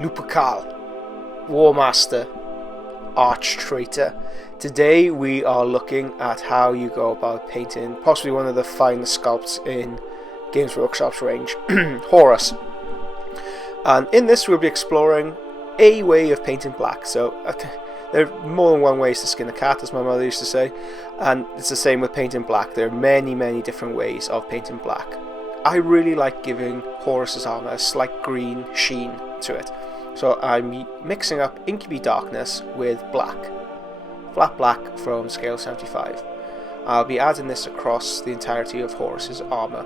Lupercal, War Master, Arch Traitor. Today we are looking at how you go about painting possibly one of the finest sculpts in Games Workshop's range, Horus. And in this we'll be exploring a way of painting black. So there are more than one ways to skin a cat, as my mother used to say, and it's the same with painting black. There are many different ways of painting black. I really like giving Horus's armour a slight green sheen to it. So I'm mixing up Inky Darkness with black, flat black from scale 75. I'll be adding this across the entirety of Horus's armour.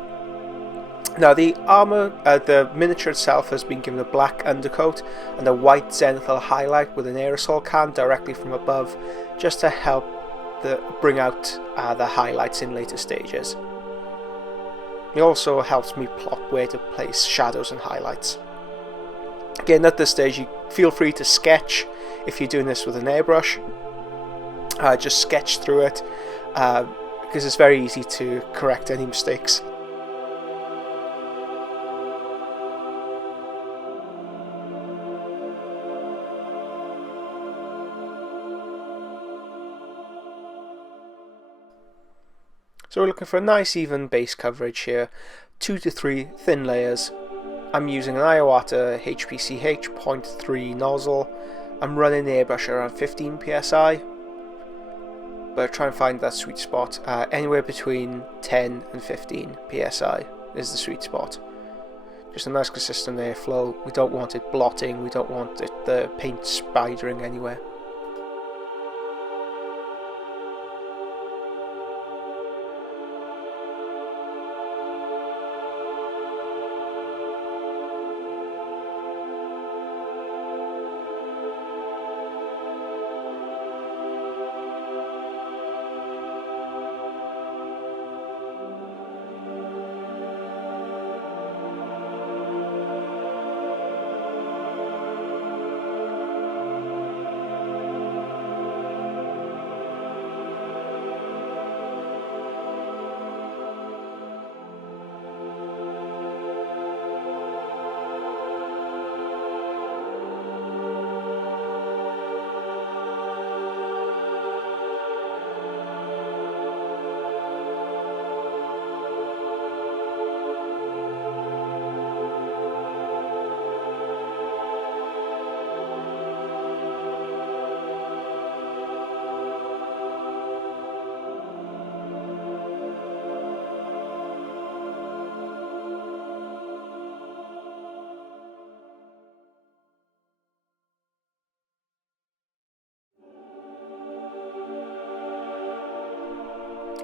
Now the armour, the miniature itself has been given a black undercoat and a white zenithal highlight with an aerosol can directly from above, just to help bring out the highlights in later stages. It also helps me plot where to place shadows and highlights. Again, at this stage you feel free to sketch if you're doing this with an airbrush. Just sketch through it because it's very easy to correct any mistakes. So we're looking for a nice even base coverage here, 2 to 3 thin layers. I'm using an Iwata HPCH 0.3 nozzle. I'm running the airbrush around 15 psi, but try and find that sweet spot. Anywhere between 10 and 15 psi is the sweet spot. Just a nice consistent airflow. We don't want it blotting, we don't want the paint spidering anywhere.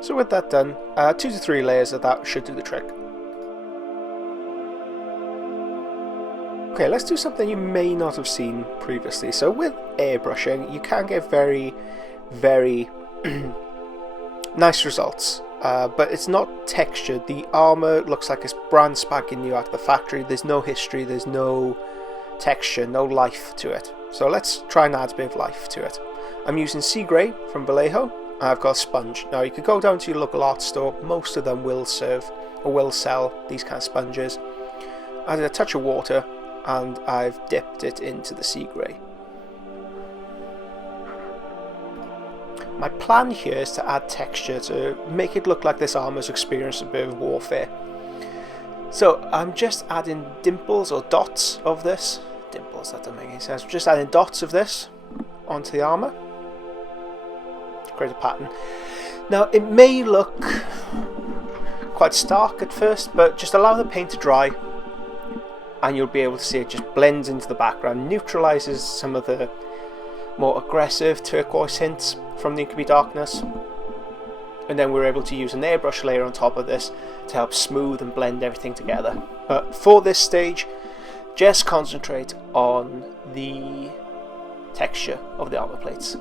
So with that done, 2 to 3 layers of that should do the trick. Okay, let's do something you may not have seen previously. So with airbrushing, you can get very nice results, but it's not textured. The armour looks like it's brand spanking new out of the factory. There's no history, there's no texture, no life to it. So let's try and add a bit of life to it. I'm using Sea Grey from Vallejo. I've got a sponge. Now you could go down to your local art store, most of them will serve or will sell these kind of sponges. Added a touch of water and I've dipped it into the Sea Grey. My plan here is to add texture to make it look like this armour's experienced a bit of warfare. So I'm just adding dimples or dots of this. Dimples, that doesn't make any sense. I'm just adding dots of this onto the armour. Create a pattern. Now it may look quite stark at first, but just allow the paint to dry and you'll be able to see it just blends into the background, neutralizes some of the more aggressive turquoise hints from the Inky Darkness, and then we're able to use an airbrush layer on top of this to help smooth and blend everything together. But for this stage, just concentrate on the texture of the armor plates.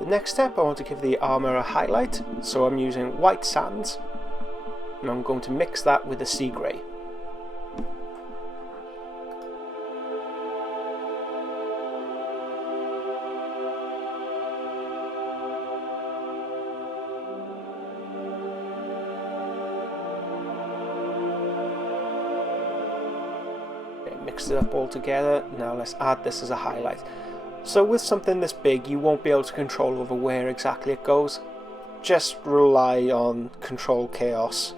The next step, I want to give the armour a highlight, so I'm using white sands, and I'm going to mix that with the sea grey. Mixed it up all together. Now let's add this as a highlight. So with something this big, you won't be able to control over where exactly it goes. Just rely on control chaos.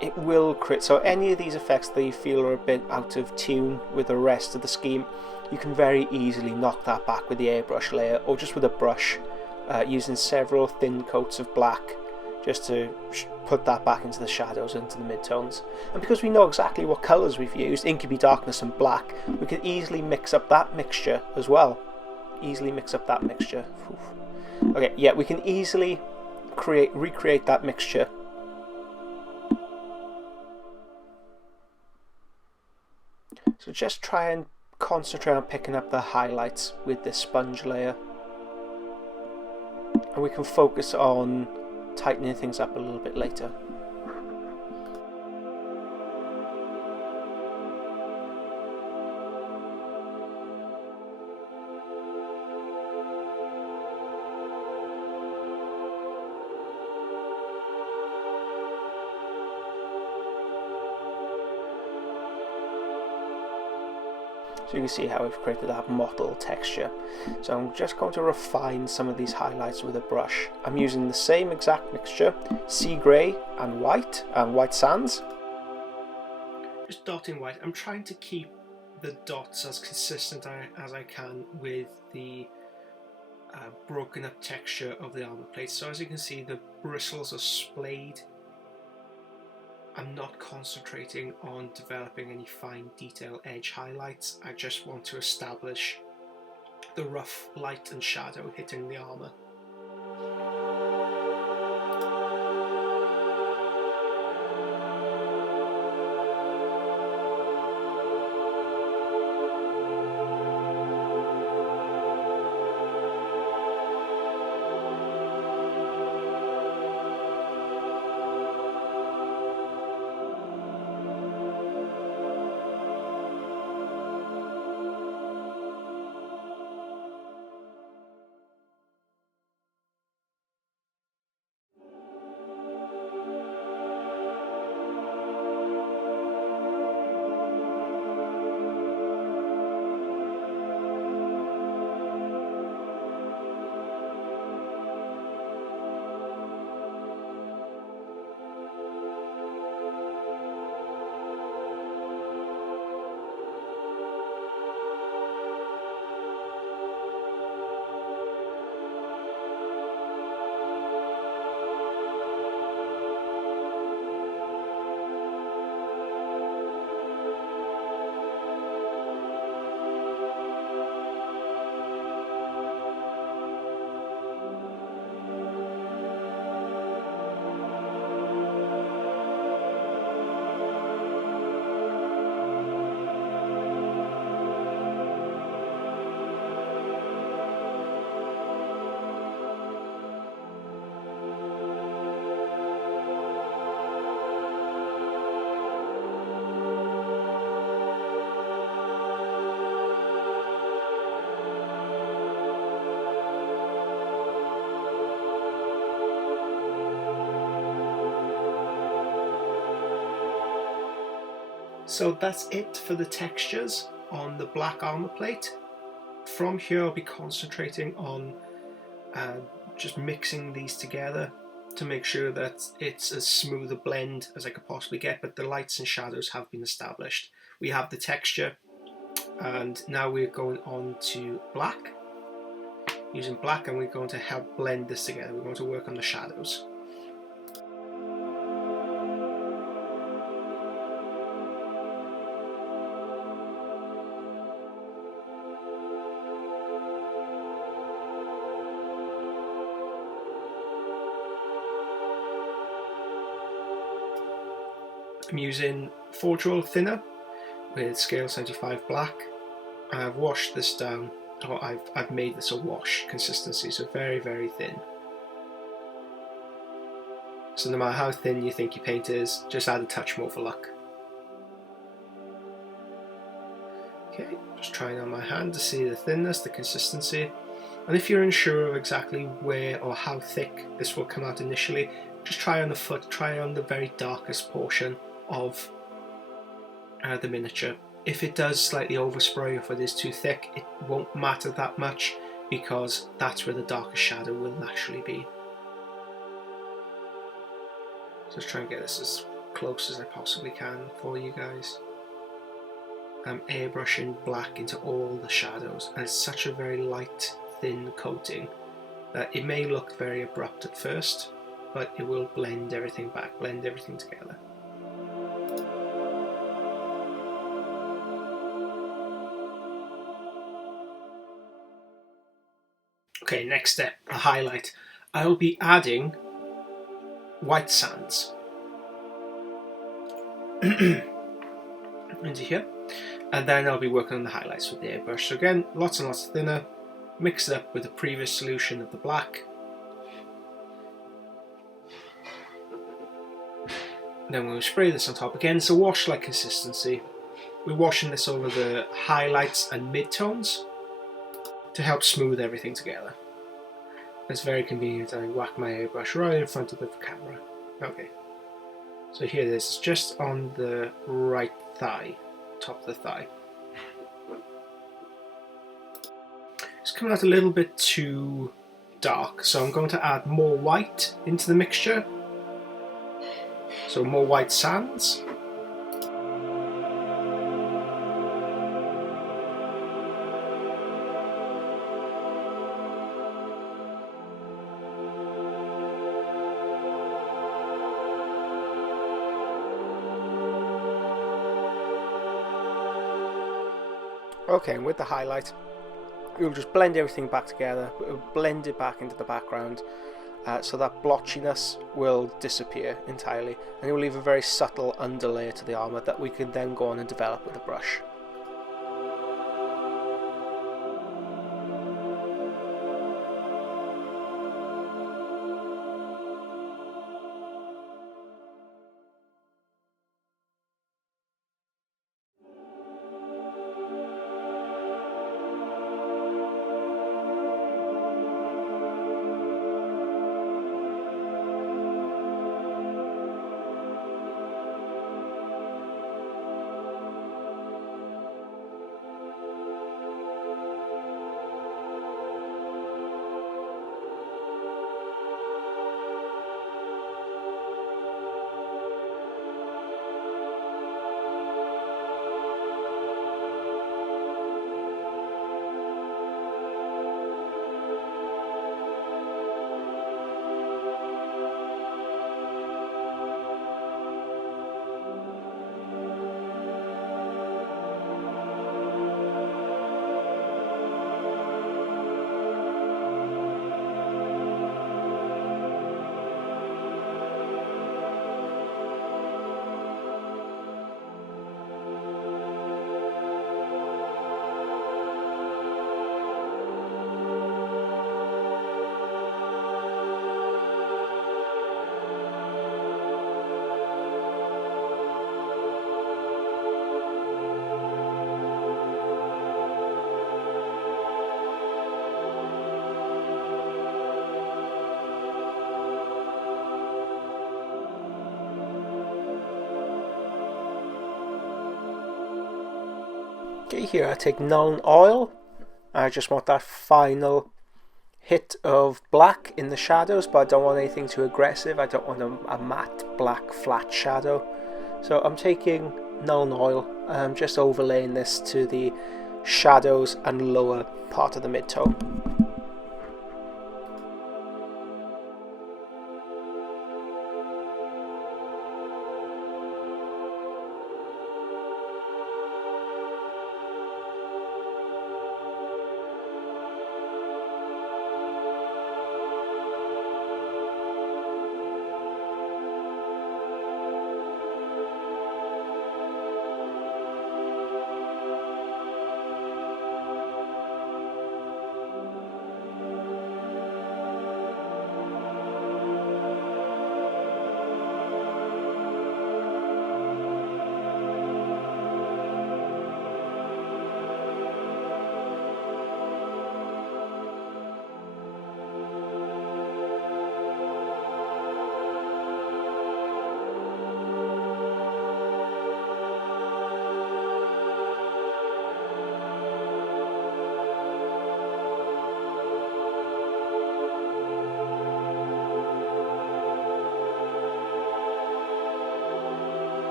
It will create, so any of these effects that you feel are a bit out of tune with the rest of the scheme, you can very easily knock that back with the airbrush layer, or just with a brush, using several thin coats of black, just to put that back into the shadows, into the midtones. And because we know exactly what colours we've used, Incubi Darkness and Black, we can easily mix up that mixture as well. Okay, yeah, we can easily recreate that mixture. So just try and concentrate on picking up the highlights with this sponge layer. And we can focus on tightening things up a little bit later. So you can see how we've created that mottled texture. So I'm just going to refine some of these highlights with a brush. I'm using the same exact mixture, sea grey and white sands. Just dotting white. I'm trying to keep the dots as consistent as I can with the broken up texture of the armour plate. So as you can see, the bristles are splayed. I'm not concentrating on developing any fine detail edge highlights. I just want to establish the rough light and shadow hitting the armour. So that's it for the textures on the black armour plate. From here I'll be concentrating on just mixing these together to make sure that it's as smooth a blend as I could possibly get, but the lights and shadows have been established. We have the texture, and now we're going on to black. Using black, and we're going to help blend this together. We're going to work on the shadows. I'm using Forge Roll thinner with scale 75 black. I've washed this down or I've made this a wash consistency, so very, very thin. So no matter how thin you think your paint is, just add a touch more for luck. Okay, just trying on my hand to see the thinness, the consistency. And if you're unsure of exactly where or how thick this will come out initially, just try on the foot, try on the very darkest portion of the miniature. If it does slightly overspray, or if it is too thick, it won't matter that much, because that's where the darkest shadow will naturally be. So let's try and get this as close as I possibly can for you guys. I'm airbrushing black into all the shadows, and it's such a very light, thin coating that it may look very abrupt at first, but it will blend everything back, blend everything together. Okay, next step, a highlight. I'll be adding white sands into here, and then I'll be working on the highlights with the airbrush. So again, lots and lots thinner, mix it up with the previous solution of the black. Then we'll spray this on top again. It's a wash-like consistency. We're washing this over the highlights and mid-tones to help smooth everything together. It's very convenient. I whack my airbrush right in front of the camera. Okay, so here it is. It's just on the right thigh, top of the thigh. It's coming out a little bit too dark, so I'm going to add more white into the mixture. So more white sands. Okay, and with the highlight, we'll just blend everything back together. We'll blend it back into the background, so that blotchiness will disappear entirely, and it will leave a very subtle underlayer to the armour that we can then go on and develop with a brush. Okay, here I take Nuln Oil. I just want that final hit of black in the shadows, but I don't want anything too aggressive. I don't want a matte black flat shadow. So I'm taking Nuln Oil and I'm just overlaying this to the shadows and lower part of the mid-tone.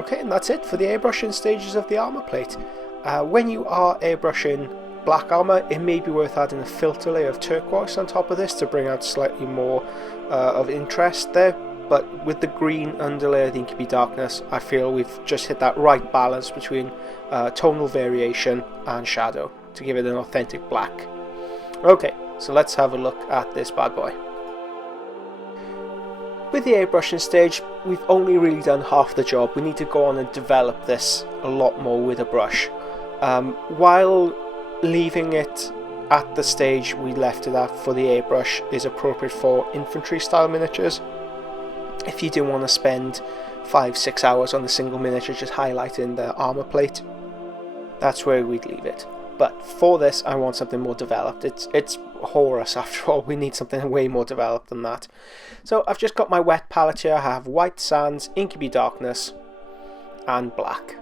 Okay, and that's it for the airbrushing stages of the armour plate. When you are airbrushing black armour, it may be worth adding a filter layer of turquoise on top of this to bring out slightly more of interest there, but with the green underlayer, the inky darkness, I feel we've just hit that right balance between tonal variation and shadow to give it an authentic black. Okay, so let's have a look at this bad boy. With the airbrushing stage, we've only really done half the job. We need to go on and develop this a lot more with a brush. While leaving it at the stage we left it at for the airbrush is appropriate for infantry style miniatures, if you do want to spend 5-6 hours on a single miniature just highlighting the armour plate, that's where we'd leave it. But for this, I want something more developed. It's Horus after all. We need something way more developed than that. So I've just got my wet palette here. I have white sands, inky darkness, and black.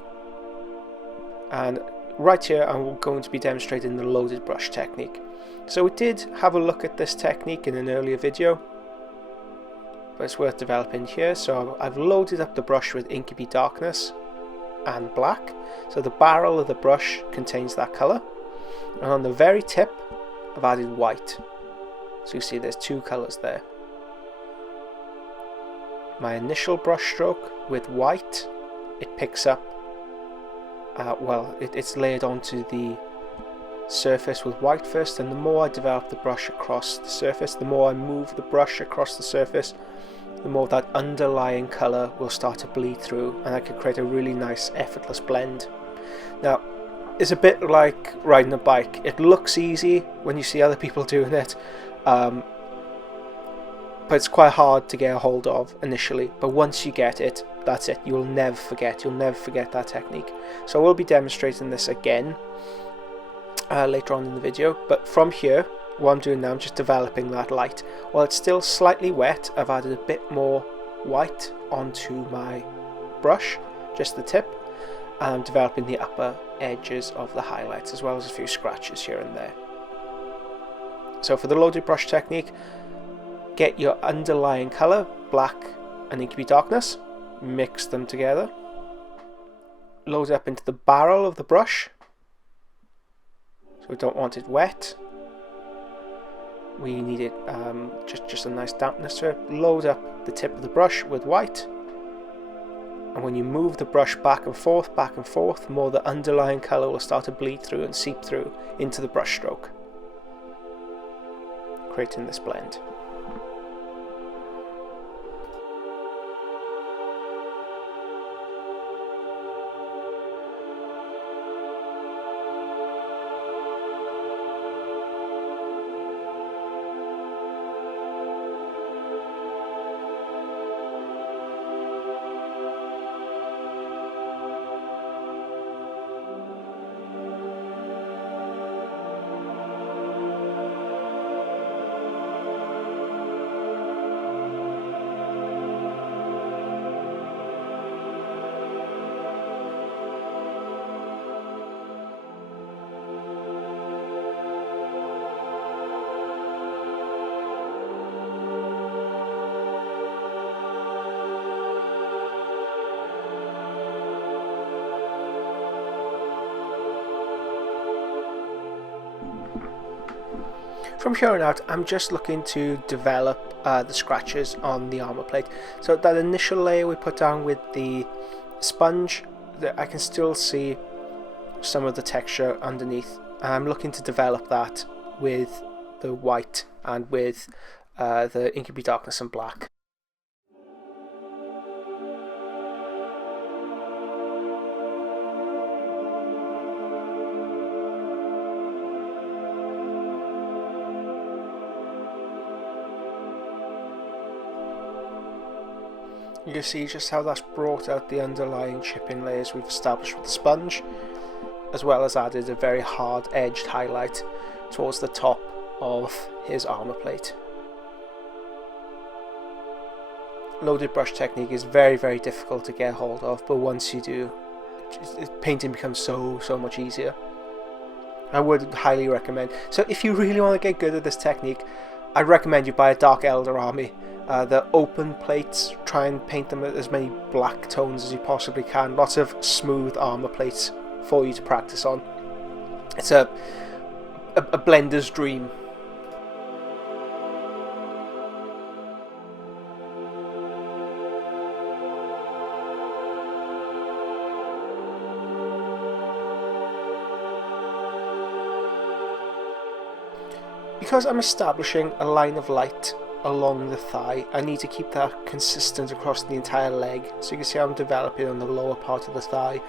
And right here, I'm going to be demonstrating the loaded brush technique. So we did have a look at this technique in an earlier video, but it's worth developing here. So I've loaded up the brush with inky darkness and black, so the barrel of the brush contains that colour, and on the very tip I've added white, so you see there's two colours there. My initial brush stroke with white, it picks up, it's layered onto the surface with white first, and the more I develop the brush across the surface, the more I move the brush across the surface, the more that underlying colour will start to bleed through, and I can create a really nice effortless blend. Now, it's a bit like riding a bike. It looks easy when you see other people doing it, but it's quite hard to get a hold of initially. But once you get it, that's it. You'll never forget that technique. So I will be demonstrating this again later on in the video, but from here, what I'm doing now, I'm just developing that light. While it's still slightly wet, I've added a bit more white onto my brush, just the tip, and I'm developing the upper edges of the highlights as well as a few scratches here and there. So for the loaded brush technique, get your underlying colour, black and inky darkness, mix them together, load up into the barrel of the brush, so we don't want it wet. We need it just a nice dampness to it. Load up the tip of the brush with white, and when you move the brush back and forth, more the underlying colour will start to bleed through and seep through into the brush stroke, creating this blend. From here on out, I'm just looking to develop the scratches on the armour plate. So that initial layer we put down with the sponge, I can still see some of the texture underneath. I'm looking to develop that with the white and with the inky darkness and black. You can see just how that's brought out the underlying chipping layers we've established with the sponge, as well as added a very hard edged highlight towards the top of his armour plate. Loaded brush technique is very, very difficult to get hold of, but once you do, painting becomes so much easier. I would highly recommend. So if you really want to get good at this technique, I'd recommend you buy a Dark Elder army The open plates, try and paint them as many black tones as you possibly can. Lots of smooth armour plates for you to practice on. It's a blender's dream. Because I'm establishing a line of light along the thigh, I need to keep that consistent across the entire leg. So you can see I'm developing on the lower part of the thigh,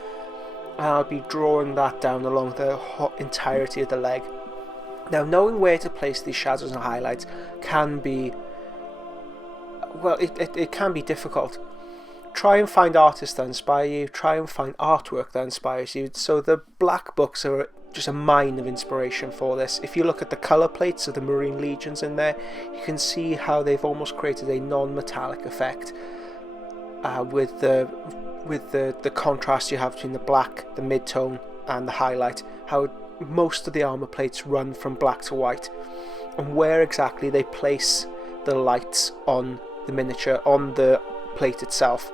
and I'll be drawing that down along the entirety of the leg. Now, knowing where to place these shadows and highlights can be, well, it can be difficult. Try and find artists that inspire you, try and find artwork that inspires you. So the black books are just a mine of inspiration for this. If you look at the colour plates of the Marine Legions in there, you can see how they've almost created a non-metallic effect with the contrast you have between the black, the mid-tone and the highlight, how most of the armour plates run from black to white, and where exactly they place the lights on the miniature, on the plate itself.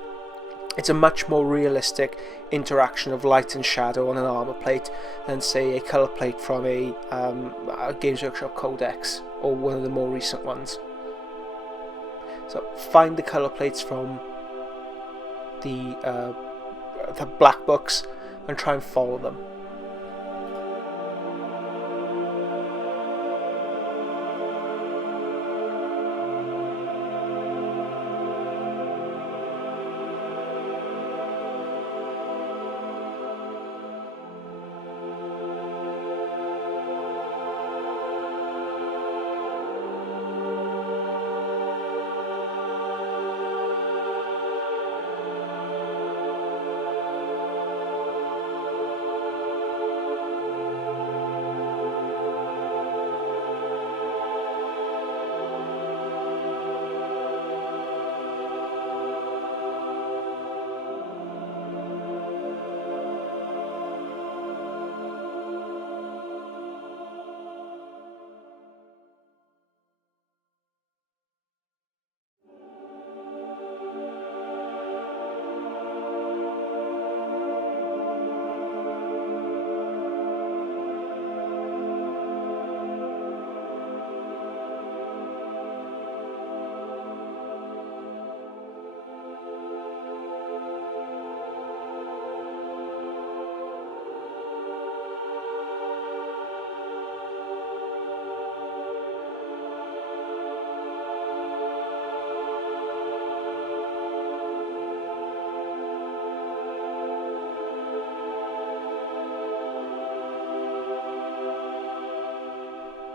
It's a much more realistic interaction of light and shadow on an armour plate than, say, a colour plate from a Games Workshop Codex or one of the more recent ones. So find the colour plates from the black books and try and follow them.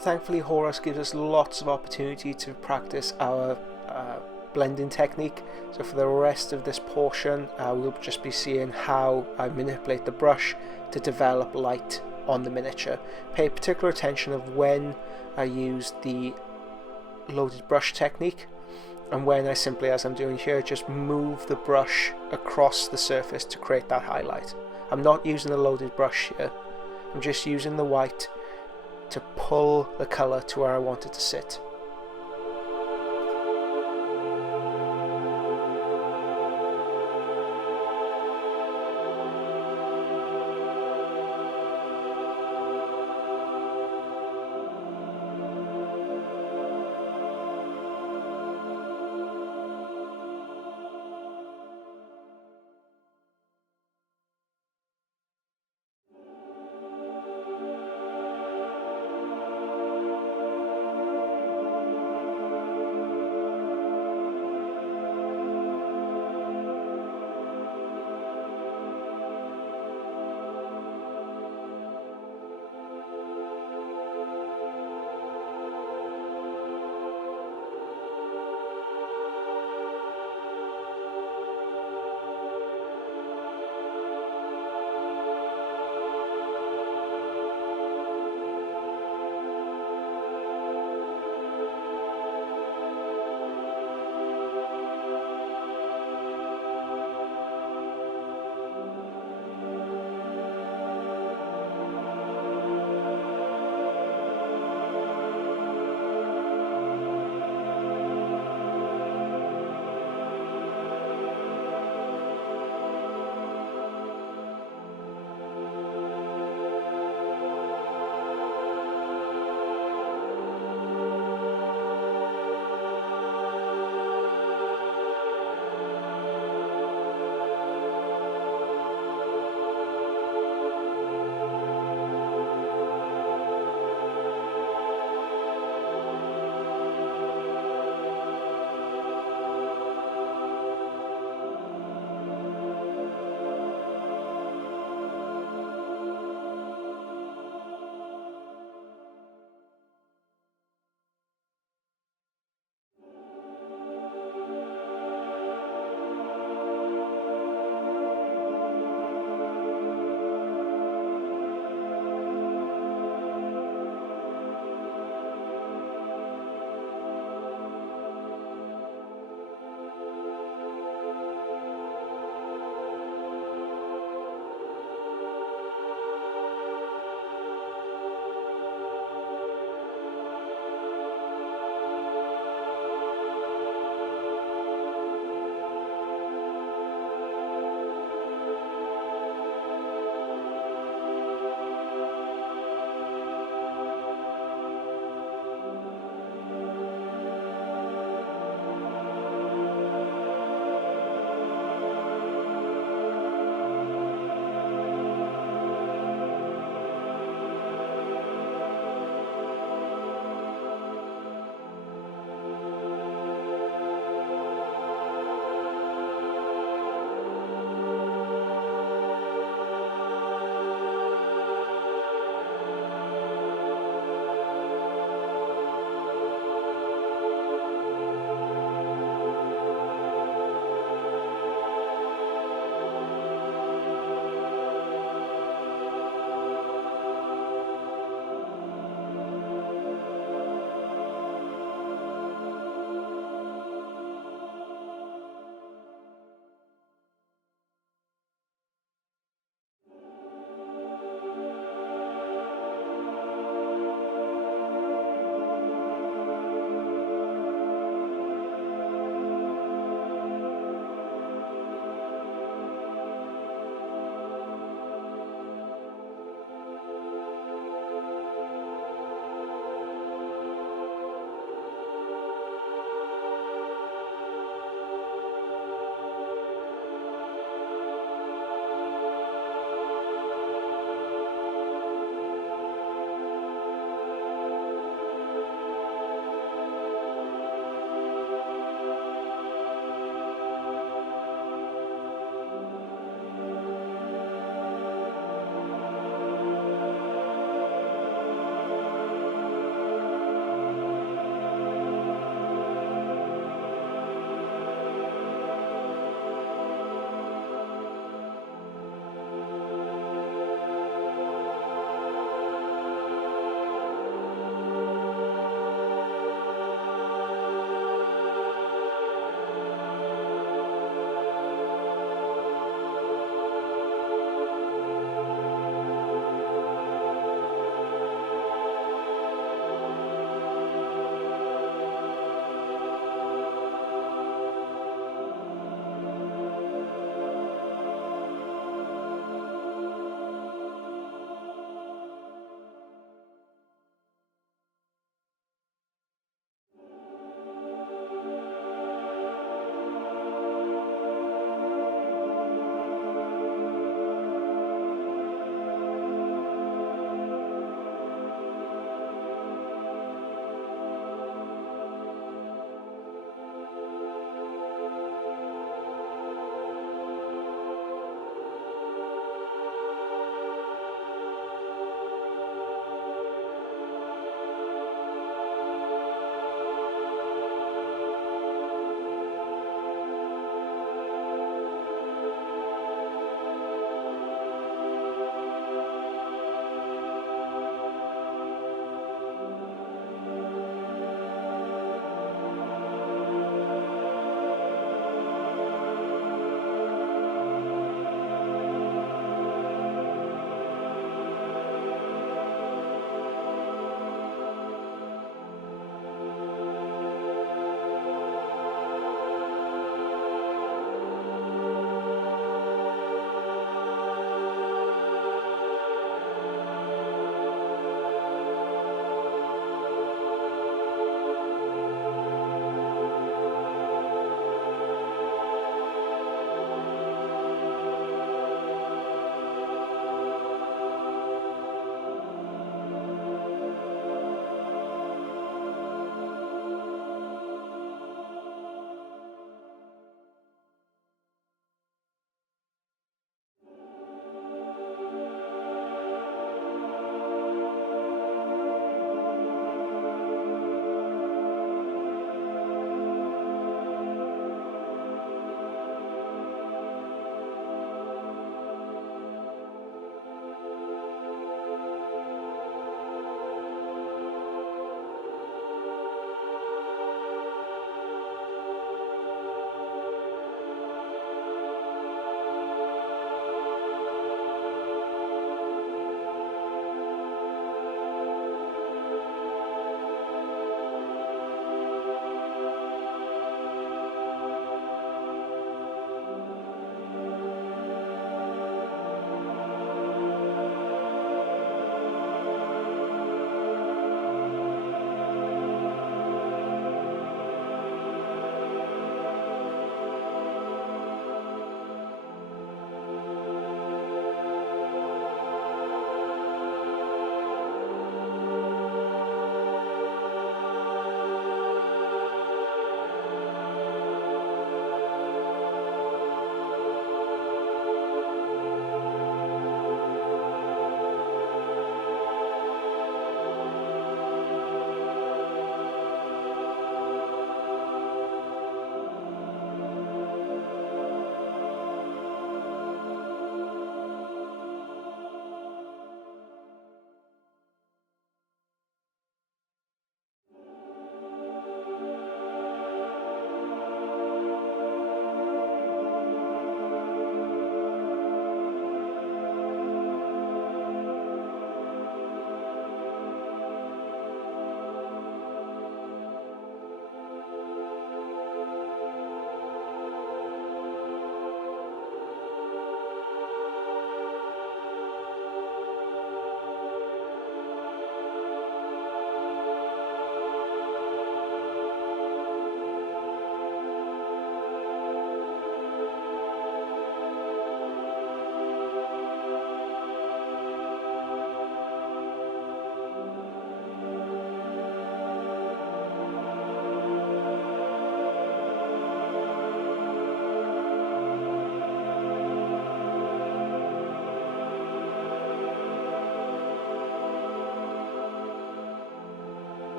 Thankfully, Horus gives us lots of opportunity to practice our blending technique. So for the rest of this portion, we'll just be seeing how I manipulate the brush to develop light on the miniature. Pay particular attention of when I use the loaded brush technique and when I simply, as I'm doing here, just move the brush across the surface to create that highlight. I'm not using a loaded brush here, I'm just using the white to pull the colour to where I want it to sit.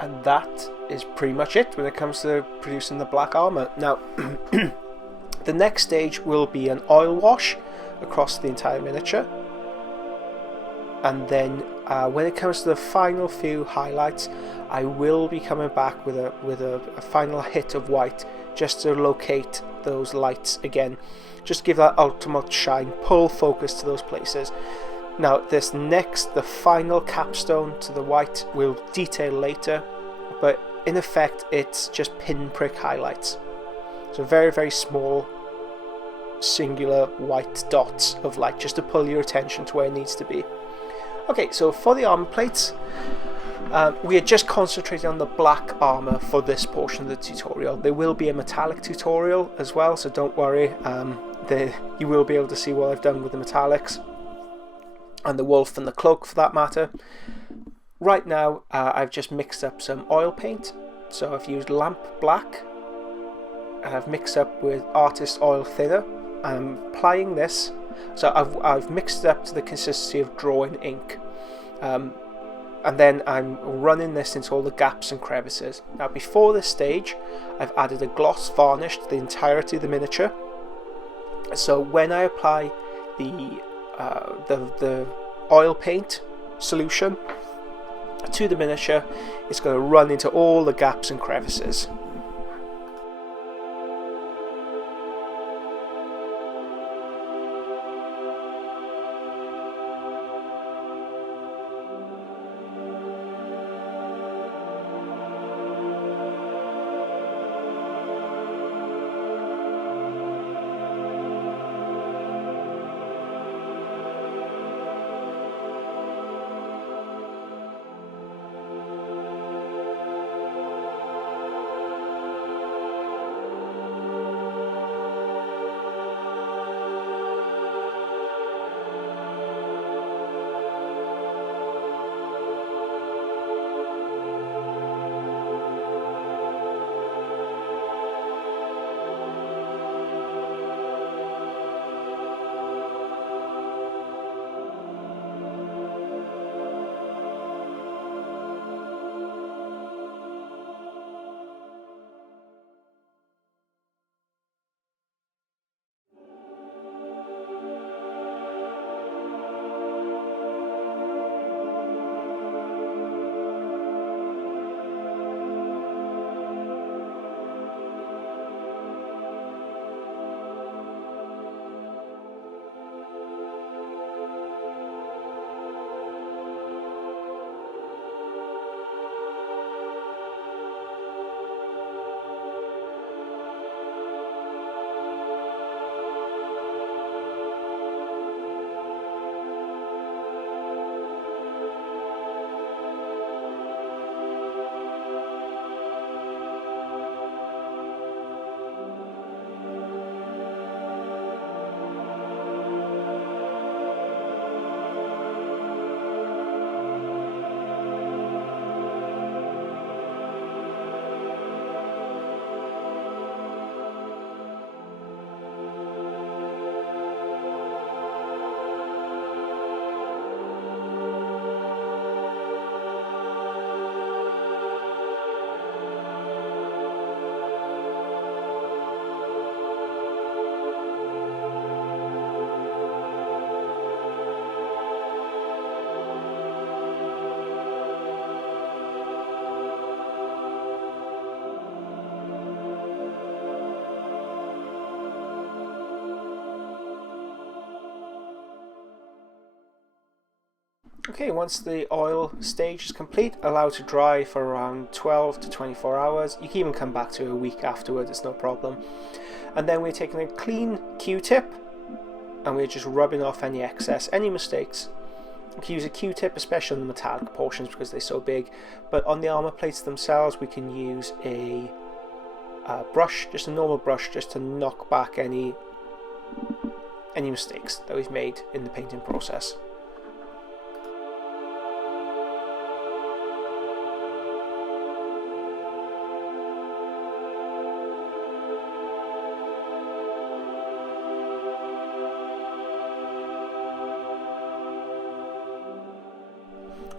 And that is pretty much it when it comes to producing the black armour. Now, the next stage will be an oil wash across the entire miniature. And then when it comes to the final few highlights, I will be coming back with a final hit of white just to locate those lights again. Just give that ultimate shine, pull focus to those places. Now the final capstone to the white we'll detail later, but in effect it's just pinprick highlights. So very, very small singular white dots of light just to pull your attention to where it needs to be. Okay, so for the armor plates, we are just concentrating on the black armor for this portion of the tutorial. There will be a metallic tutorial as well, so don't worry. You will be able to see what I've done with the metallics and the wolf and the cloak for that matter. Right now I've just mixed up some oil paint, so I've used lamp black and I've mixed up with artist oil thinner. I'm applying this, so I've mixed it up to the consistency of drawing ink, and then I'm running this into all the gaps and crevices. Now before this stage I've added a gloss varnish to the entirety of the miniature, so when I apply the oil paint solution to the miniature, it's going to run into all the gaps and crevices. Okay, once the oil stage is complete, allow it to dry for around 12 to 24 hours. You can even come back to a week afterwards, it's no problem. And then we're taking a clean Q-tip and we're just rubbing off any excess, any mistakes. We can use a Q-tip, especially on the metallic portions because they're so big, but on the armor plates themselves we can use a brush, just a normal brush, just to knock back any mistakes that we've made in the painting process.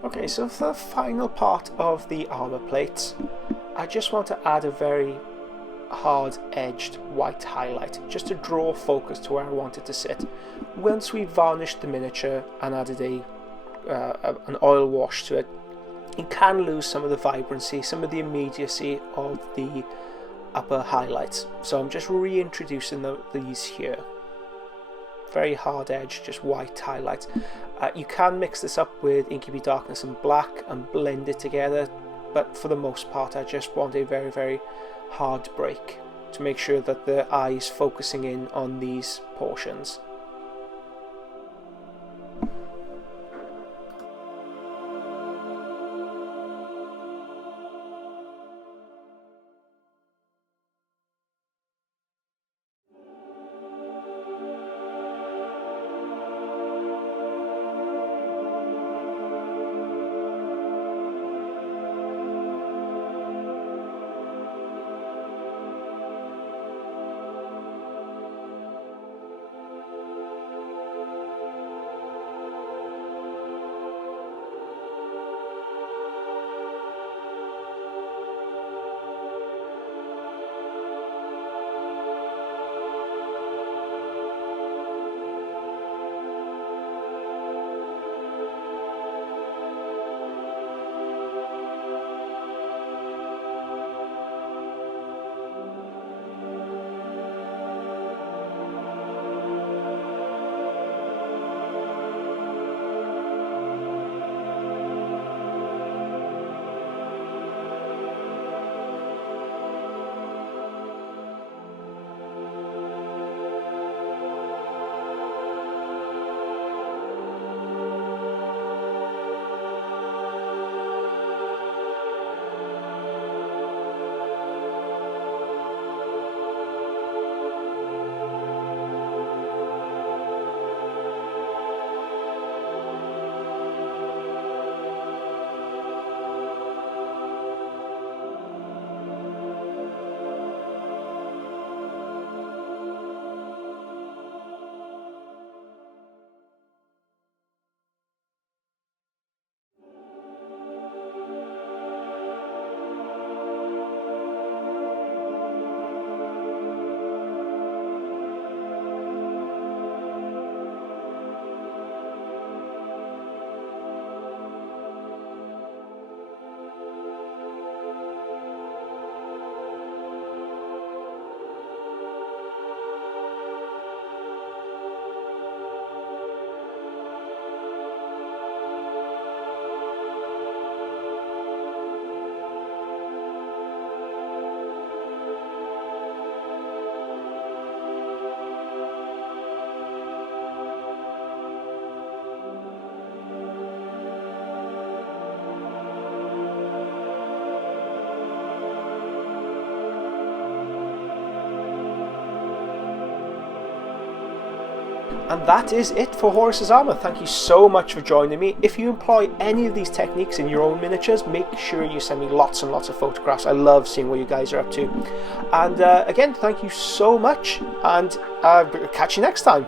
Okay, so for the final part of the armour plates, I just want to add a very hard-edged white highlight, just to draw focus to where I want it to sit. Once we've varnished the miniature and added an oil wash to it, you can lose some of the vibrancy, some of the immediacy of the upper highlights. So I'm just reintroducing these here. Very hard edge, just white highlights. You can mix this up with Incubi Darkness and Black and blend it together, but for the most part I just want a very, very hard break to make sure that the eye is focusing in on these portions. And that is it for Horus's armour. Thank you so much for joining me. If you employ any of these techniques in your own miniatures, make sure you send me lots and lots of photographs. I love seeing what you guys are up to. And again, thank you so much, and catch you next time.